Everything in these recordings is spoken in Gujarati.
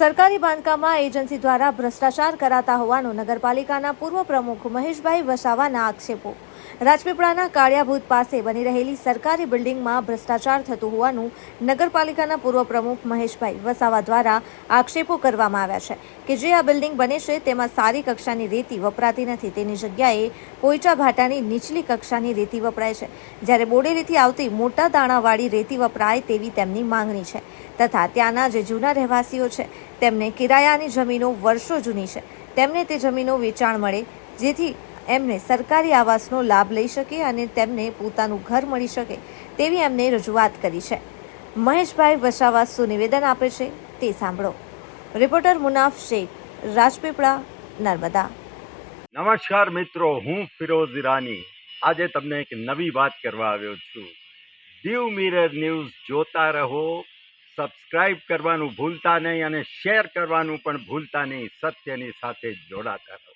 સરકારી બાંધકામમાં એજન્સી દ્વારા ભ્રષ્ટાચાર કરાતા હોવાનું નગરપાલિકાના પૂર્વ પ્રમુખ મહેશભાઈ વસાવાના આક્ષેપો। રાજપીપળાના કાળિયાભૂત પાસે બની રહેલી સરકારી બિલ્ડિંગમાં ભ્રષ્ટાચાર થતું હોવાનું નગરપાલિકાના પૂર્વ પ્રમુખ મહેશભાઈ વસાવા દ્વારા આક્ષેપો કરવામાં આવ્યા છે કે જે આ બિલ્ડિંગ બને છે તેમાં સારી કક્ષાની રેતી વપરાતી નથી, તેની જગ્યાએ પોઈચા ભાટાની નીચલી કક્ષાની રેતી વપરાય છે, જ્યારે બોડેલીથી આવતી મોટા દાણાવાળી રેતી વપરાય તેવી તેમની માંગણી છે તથા ત્યાંના જે જૂના રહેવાસીઓ છે તેમને કિરાયાની જમીનો વર્ષો જૂની છે, તેમને તે જમીનો વેચાણ મળે જેથી એમને સરકારી આવાસનો લાભ લઈ શકે અને તેમને પોતાનું ઘર મળી શકે તેવી એમને રજૂઆત કરી છે। મહેશભાઈ વસાવા શું નિવેદન આપે છે તે સાંભળો। રિપોર્ટર મુનાફ શેખ, રાજપીપળા, નર્મદા। નમસ્કાર મિત્રો, હું ફિરોઝ ઈરાની આજે તમને એક નવી વાત કરવા આવ્યો છું। દીવ મિરર ન્યૂઝ જોતા રહો, સબસ્ક્રાઇબ કરવાનું ભૂલતા નહીં અને શેર કરવાનું પણ ભૂલતા નહીં। સત્યની સાથે જોડાતા રહો।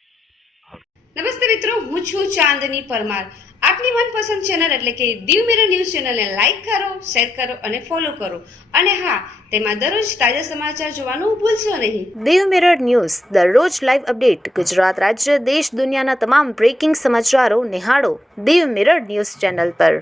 નમસ્તે મિત્રો, હું છું ચાંદની પરમાર। આપની મનપસંદ ચેનલ એટલે કે દીવ મિરર ન્યૂઝ ચેનલને લાઈક કરો, શેર કરો અને ફોલો કરો અને હા, તેમાં દરરોજ તાજા સમાચાર જોવાનું ભૂલશો નહીં। દીવ મિરર ન્યૂઝ દરરોજ લાઈવ અપડેટ, ગુજરાત રાજ્ય, દેશ, દુનિયાના તમામ બ્રેકિંગ સમાચારો નિહાળો દીવ મિરર ન્યૂઝ ચેનલ પર।